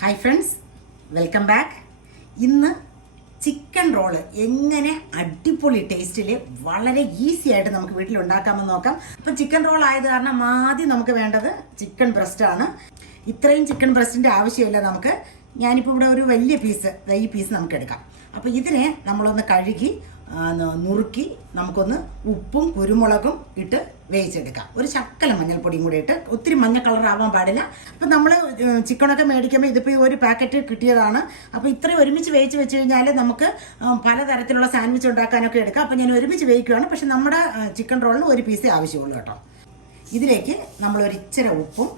Hi friends welcome back ഇന്ന് chicken roll എങ്ങനെ അടിപൊളി ടേസ്റ്റിൽ വളരെ ഈസി ആയിട്ട് നമുക്ക് വീട്ടിൽ ഉണ്ടാക്കാമെന്ന് നോക്കാം. അപ്പം ചിക്കൻ റോൾ ആയത് കാരണം ആദ്യം നമുക്ക് വേണ്ടത് ചിക്കൻ ബ്രസ്റ്റ് ആണ്. ഇത്രയും ചിക്കൻ ബ്രസ്റ്റിന്റെ ആവശ്യമില്ല നമുക്ക്. ഞാനിപ്പോൾ ഇവിടെ ഒരു വലിയ പീസ് ഈ പീസ് നമുക്ക് എടുക്കാം. അപ്പോൾ ഇതിനെ നമ്മളൊന്ന് കഴുകി നുറുക്കി നമുക്കൊന്ന് ഉപ്പും കുരുമുളകും ഇട്ട് വേവിച്ചെടുക്കാം. ഒരു ചക്കല മഞ്ഞൾപ്പൊടിയും കൂടി ഇട്ട് ഒത്തിരി മഞ്ഞ കളർ ആവാൻ പാടില്ല. അപ്പം നമ്മൾ ചിക്കനൊക്കെ മേടിക്കുമ്പോൾ ഇതിപ്പോൾ ഒരു പാക്കറ്റ് കിട്ടിയതാണ്. അപ്പോൾ ഇത്രയും ഒരുമിച്ച് വേവിച്ച് വെച്ച് കഴിഞ്ഞാൽ നമുക്ക് പലതരത്തിലുള്ള സാൻഡ്വിച്ച് ഉണ്ടാക്കാനൊക്കെ എടുക്കാം. അപ്പോൾ ഞാൻ ഒരുമിച്ച് വേവിക്കുകയാണ് പക്ഷെ നമ്മുടെ ചിക്കൻ റോളിന് ഒരു പീസ് ആവശ്യമുള്ളൂ കേട്ടോ. ഇതിലേക്ക് നമ്മൾ ഒരു ഉപ്പും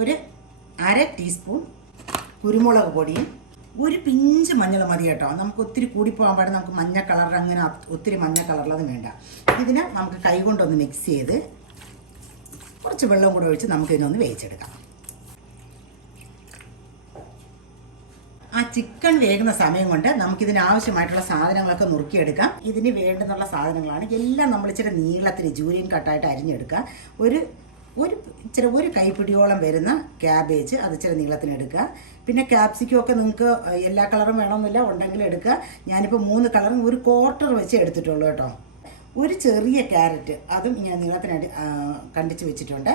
ഒരു അര ടീസ്പൂൺ കുരുമുളക് പൊടിയും ഒരു പിഞ്ച് മഞ്ഞൾ മതി കേട്ടോ. നമുക്ക് ഒത്തിരി കൂടിപ്പോകാൻ പാടില്ല. നമുക്ക് മഞ്ഞ കളർ അങ്ങനെ ഒത്തിരി മഞ്ഞ കളറുള്ളത് വേണ്ട. ഇതിനെ നമുക്ക് കൈ കൊണ്ടൊന്ന് മിക്സ് ചെയ്ത് കുറച്ച് വെള്ളം കൂടെ ഒഴിച്ച് നമുക്ക് ഇതിനൊന്ന് വേവിച്ചെടുക്കാം. ആ ചിക്കൻ വേകുന്ന സമയം കൊണ്ട് നമുക്കിതിന് ആവശ്യമായിട്ടുള്ള സാധനങ്ങളൊക്കെ നുറുക്കിയെടുക്കാം. ഇതിന് വേണ്ടുന്നുള്ള സാധനങ്ങളാണ്. എല്ലാം നമ്മൾ ഇച്ചിരി നീളത്തിന് ജൂലിയൻ കട്ടായിട്ട് അരിഞ്ഞെടുക്കുക. ഒരു ഒരു ഇച്ചിരി ഒരു കൈപ്പിടിയോളം വരുന്ന ക്യാബേജ് അത് ഇച്ചിരി നീളത്തിനെടുക്കുക പിന്നെ ക്യാപ്സിക്കം ഒക്കെ നിങ്ങൾക്ക് എല്ലാ കളറും വേണമെന്നില്ല ഉണ്ടെങ്കിൽ എടുക്കുക. ഞാനിപ്പോൾ മൂന്ന് കളറും ഒരു ക്വാർട്ടർ വെച്ച് എടുത്തിട്ടുള്ളൂ കേട്ടോ. ഒരു ചെറിയ ക്യാരറ്റ് അതും ഞാൻ നീളത്തിനായിട്ട് കണ്ടിച്ച് വെച്ചിട്ടുണ്ട്.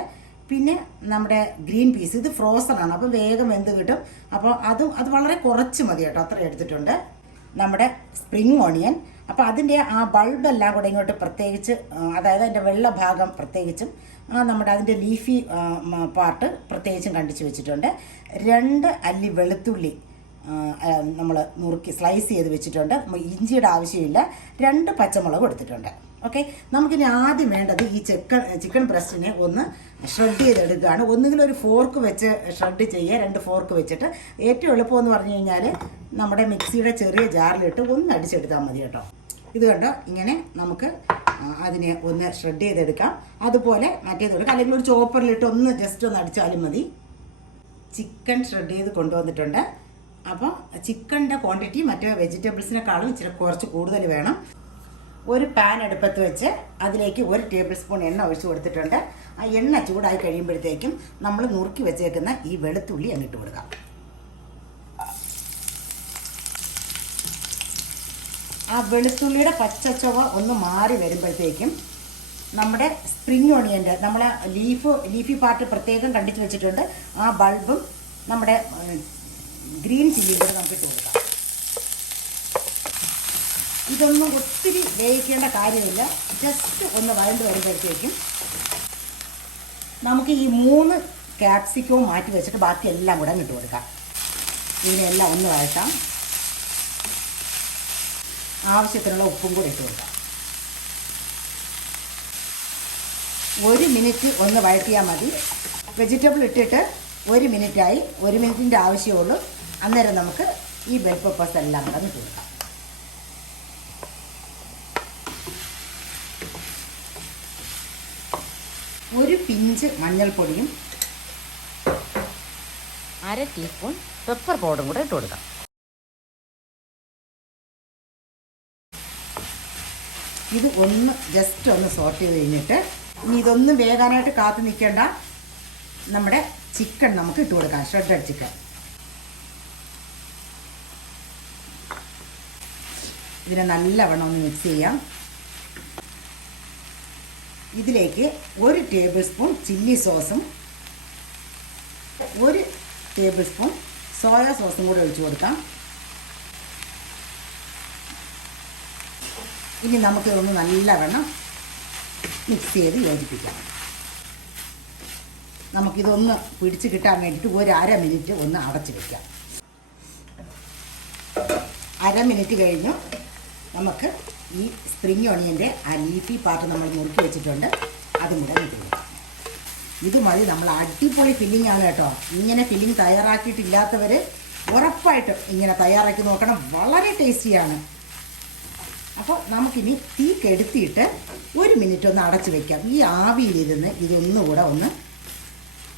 പിന്നെ നമ്മുടെ ഗ്രീൻ പീസ് ഇത് ഫ്രോസൺ ആണ്. അപ്പോൾ വേഗം വെന്ത് കിട്ടും. അപ്പോൾ അതും അത് വളരെ കുറച്ച് മതി കേട്ടോ. അത്ര എടുത്തിട്ടുണ്ട്. നമ്മുടെ സ്പ്രിങ് ഓണിയൻ അപ്പോൾ അതിന്റെ ആ ബൾബെല്ലാം കൂടെ ഇങ്ങോട്ട് പ്രത്യേകിച്ച് അതായത് അതിന്റെ വെള്ള ഭാഗം പ്രത്യേകിച്ചും നമ്മുടെ അതിന്റെ ലീഫി പാർട്ട് പ്രത്യേകിച്ചും കണ്ടിച്ച് വെച്ചിട്ടുണ്ട്. രണ്ട് അല്ലി വെളുത്തുള്ളി നമ്മൾ നുറുക്കി സ്ലൈസ് ചെയ്ത് വെച്ചിട്ടുണ്ട്. ഇഞ്ചിയുടെ ആവശ്യമില്ല. രണ്ട് പച്ചമുളക് എടുത്തിട്ടുണ്ട് ഓക്കെ നമുക്കിനി ആദ്യം വേണ്ടത് ഈ ചിക്കൻ ചിക്കൻ ബ്രസ്റ്റിനെ ഒന്ന് ഷ്രെഡ് ചെയ്തെടുക്കുകയാണ്. ഒന്നുകിൽ ഒരു ഫോർക്ക് വെച്ച് ഷ്രെഡ് ചെയ്യുക രണ്ട് ഫോർക്ക് വെച്ചിട്ട്. ഏറ്റവും എളുപ്പം എന്ന് പറഞ്ഞു കഴിഞ്ഞാൽ നമ്മുടെ മിക്സിയുടെ ചെറിയ ജാറിലിട്ട് ഒന്ന് അടിച്ചെടുത്താൽ മതി കേട്ടോ. ഇത് കണ്ടോ? ഇങ്ങനെ നമുക്ക് അതിനെ ഒന്ന് ഷ്രെഡ് ചെയ്തെടുക്കാം. അതുപോലെ മറ്റേതെടുക്കാം അല്ലെങ്കിൽ ഒരു ചോപ്പറിലിട്ട് ഒന്ന് ജസ്റ്റ് ഒന്ന് അടിച്ചാലും മതി. ചിക്കൻ ഷ്രെഡ് ചെയ്ത് കൊണ്ടുവന്നിട്ടുണ്ട്. അപ്പോൾ ചിക്കന്റെ ക്വാണ്ടിറ്റി മറ്റേ വെജിറ്റബിൾസിനെക്കാളും ഇച്ചിരി കുറച്ച് കൂടുതൽ വേണം. ഒരു പാൻ അടുപ്പത്ത് വെച്ച് അതിലേക്ക് ഒരു ടേബിൾ സ്പൂൺ എണ്ണ ഒഴിച്ച് കൊടുത്തിട്ടുണ്ട്. ആ എണ്ണ ചൂടായി കഴിയുമ്പോഴത്തേക്കും നമ്മൾ നുറുക്കി വെച്ചേക്കുന്ന ഈ വെളുത്തുള്ളി അങ്ങിട്ട് കൊടുക്കാം. ആ വെളുത്തുള്ളിയുടെ പച്ച ചുവ ഒന്ന് മാറി വരുമ്പോഴത്തേക്കും നമ്മുടെ സ്പ്രിങ് ഓണിയന്റെ നമ്മളെ ലീഫ് ലീഫി പാർട്ട് പ്രത്യേകം കണ്ടിച്ച് വെച്ചിട്ടുണ്ട്. ആ ബൾബും നമ്മുടെ ഗ്രീൻ ചില്ലിയും കൂടെ നമുക്ക് ഇട്ട് കൊടുക്കാം. ഇതൊന്നും ഒത്തിരി വേവിക്കേണ്ട കാര്യമില്ല. ജസ്റ്റ് ഒന്ന് വഴണ്ട് വരുമ്പോഴത്തേക്കും നമുക്ക് ഈ മൂന്ന് ക്യാപ്സിക്കവും മാറ്റി വെച്ചിട്ട് ബാക്കി എല്ലാം കൂടെ ഇട്ട് കൊടുക്കാം. ഇതിനെല്ലാം ഒന്ന് വഴട്ടാം ആവശ്യത്തിനുള്ള ഉപ്പും കൂടെ ഇട്ട് കൊടുക്കാം. ഒരു മിനിറ്റ് ഒന്ന് വഴറ്റിയാൽ മതി. വെജിറ്റബിൾ ഇട്ടിട്ട് ഒരു മിനിറ്റായി ഒരു മിനിറ്റിന്റെ ആവശ്യമുള്ളൂ അന്നേരം നമുക്ക് ഈ ബെൽ പെപ്പേഴ്സ് എല്ലാം കൂടെ ഇട്ട് കൊടുക്കാം. ഒരു പിഞ്ച് മഞ്ഞൾപ്പൊടിയും അര ടീസ്പൂൺ പെപ്പർ പൗഡറും കൂടെ ഇട്ട് കൊടുക്കാം. ഇത് ഒന്ന് ജസ്റ്റ് ഒന്ന് സോർട്ട് ചെയ്ത് കഴിഞ്ഞിട്ട് ഇനി ഇതൊന്നും വേകാനായിട്ട് കാത്തു നിൽക്കേണ്ട. നമ്മുടെ ചിക്കൻ നമുക്ക് ഇട്ട് കൊടുക്കാം ഷ്രെഡഡ് ചിക്കൻ ഇതിനെ നല്ലവണ്ണം ഒന്ന് മിക്സ് ചെയ്യാം. ഇതിലേക്ക് ഒരു ടേബിൾ സ്പൂൺ ചില്ലി സോസും ഒരു ടേബിൾ സ്പൂൺ സോയ സോസും കൂടെ ഒഴിച്ചു കൊടുക്കാം. ഇനി നമുക്ക് ഒന്ന് നല്ലവണ്ണം മിക്സ് ചെയ്ത് യോജിപ്പിക്കാം. നമുക്കിതൊന്ന് പിടിച്ച് കിട്ടാൻ വേണ്ടിയിട്ട് ഒരു അര മിനിറ്റ് ഒന്ന് അടച്ച് വെക്കാം. അര മിനിറ്റ് കഴിഞ്ഞു നമുക്ക് ഈ സ്പ്രിങ് ഓണിയന്റെ ആ ലീഫി പാർട്ട് നമ്മൾ മുറുക്കി വെച്ചിട്ടുണ്ട്. അതും കൂടെ കിട്ടുന്നു ഇത് മതി നമ്മൾ അടിപൊളി ഫില്ലിംഗ് ആണ് കേട്ടോ. ഇങ്ങനെ ഫില്ലിംഗ് തയ്യാറാക്കിയിട്ടില്ലാത്തവർ ഉറപ്പായിട്ടും ഇങ്ങനെ തയ്യാറാക്കി നോക്കണം. വളരെ ടേസ്റ്റിയാണ്. അപ്പോൾ നമുക്കിനി തീ കെടുത്തിയിട്ട് ഒരു മിനിറ്റ് ഒന്ന് അടച്ചു വെക്കാം. ഈ ആവിയിലിരുന്ന് ഇതൊന്നുകൂടെ ഒന്ന്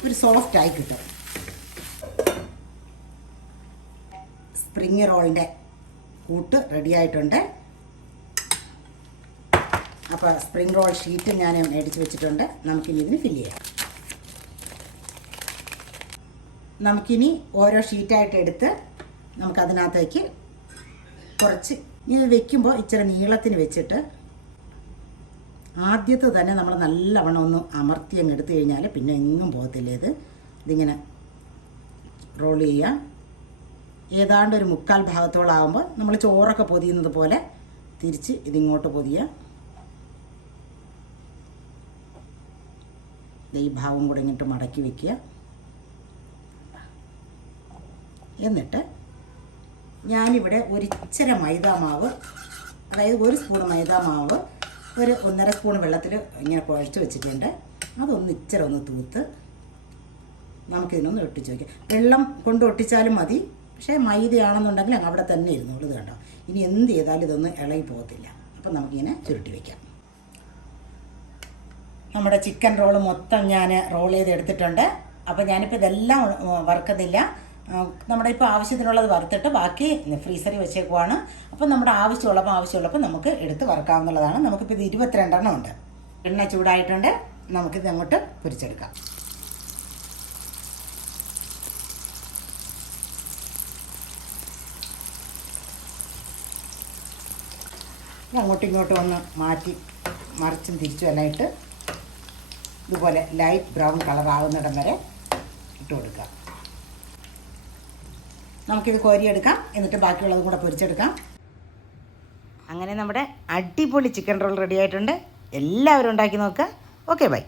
ഒരു സോഫ്റ്റായി കിട്ടും. സ്പ്രിങ് റോളിന്റെ കൂട്ട് റെഡി ആയിട്ടുണ്ട്. അപ്പോൾ സ്പ്രിംഗ് റോൾ ഷീറ്റ് ഞാൻ മേടിച്ച് വെച്ചിട്ടുണ്ട്. നമുക്കിനി ഇതിന് ഫില്ല് ചെയ്യാം. നമുക്കിനി ഓരോ ഷീറ്റായിട്ട് എടുത്ത് നമുക്കതിനകത്തേക്ക് കുറച്ച് ഇനി വെക്കുമ്പോൾ ഇച്ചിരി നീളത്തിന് വെച്ചിട്ട് ആദ്യത്തെ തന്നെ നമ്മൾ നല്ലവണ്ണം ഒന്ന് അമർത്തി അങ്ങ് എടുത്തു കഴിഞ്ഞാൽ പിന്നെ എങ്ങും പോകത്തില്ല ഇത്. ഇതിങ്ങനെ റോൾ ചെയ്യുക ഏതാണ്ട് ഒരു മുക്കാൽ ഭാഗത്തോളാകുമ്പോൾ നമ്മൾ ചോറൊക്കെ പൊതിയുന്നത് പോലെ തിരിച്ച് ഇതിങ്ങോട്ട് പൊതിയുക ഈ ഭാഗം കൂടെ ഇങ്ങോട്ട് മടക്കി വെക്കുക. എന്നിട്ട് ഞാനിവിടെ ഒരു മൈദാമാവ് മൈദാ മാവ് അതായത് ഒരു സ്പൂൺ മൈദാമാവ് ഒരു ഒന്നര സ്പൂൺ വെള്ളത്തിൽ ഇങ്ങനെ കുഴച്ച് വെച്ചിട്ടുണ്ട്. അതൊന്ന് ഇച്ചിരി ഒന്ന് തൂത്ത് നമുക്കിതിനൊന്ന് ഒട്ടിച്ച് വയ്ക്കാം വെള്ളം കൊണ്ട് ഒട്ടിച്ചാലും മതി പക്ഷേ മൈദയാണെന്നുണ്ടെങ്കിൽ അവിടെ തന്നെ ഇരുന്നോളൂ ഇത് കണ്ടോ? ഇനി എന്ത് ചെയ്താലും ഇതൊന്നും ഇളകി പോകത്തില്ല. അപ്പം നമുക്കിങ്ങനെ ചുരുട്ടി വയ്ക്കാം നമ്മുടെ ചിക്കൻ റോൾ മൊത്തം ഞാൻ റോൾ ചെയ്ത് എടുത്തിട്ടുണ്ട്. അപ്പോൾ ഞാനിപ്പോൾ ഇതെല്ലാം വറുക്കുന്നില്ല. നമ്മുടെ ഇപ്പോൾ ആവശ്യത്തിനുള്ളത് വറുത്തിട്ട് ബാക്കി ഫ്രീസറിൽ വെച്ചേക്കുവാണ്. അപ്പോൾ നമ്മുടെ ആവശ്യമുള്ളപ്പോൾ ആവശ്യമുള്ളപ്പോൾ നമുക്ക് എടുത്ത് വറുക്കാവുന്നതാണ്. നമുക്കിപ്പോൾ ഇത് ഇരുപത്തിരണ്ടെണ്ണം ഉണ്ട്. എണ്ണ ചൂടായിട്ടുണ്ട്. നമുക്കിത് അങ്ങോട്ട് പൊരിച്ചെടുക്കാം. അങ്ങോട്ടും ഒന്ന് മാറ്റി മറിച്ചും തിരിച്ചും എല്ലാം ഇട്ട് ഇതുപോലെ ലൈറ്റ് ബ്രൗൺ കളർ ആവുന്നിടം വരെ ഇട്ട് കൊടുക്കുക. നമുക്കിത് കോരിയെടുക്കാം. എന്നിട്ട് ബാക്കിയുള്ളതും കൂടെ പൊരിച്ചെടുക്കാം. അങ്ങനെ നമ്മുടെ അടിപൊളി ചിക്കൻ റോൾ റെഡി ആയിട്ടുണ്ട്. എല്ലാവരും ഉണ്ടാക്കി നോക്കുക ഓക്കെ ബൈ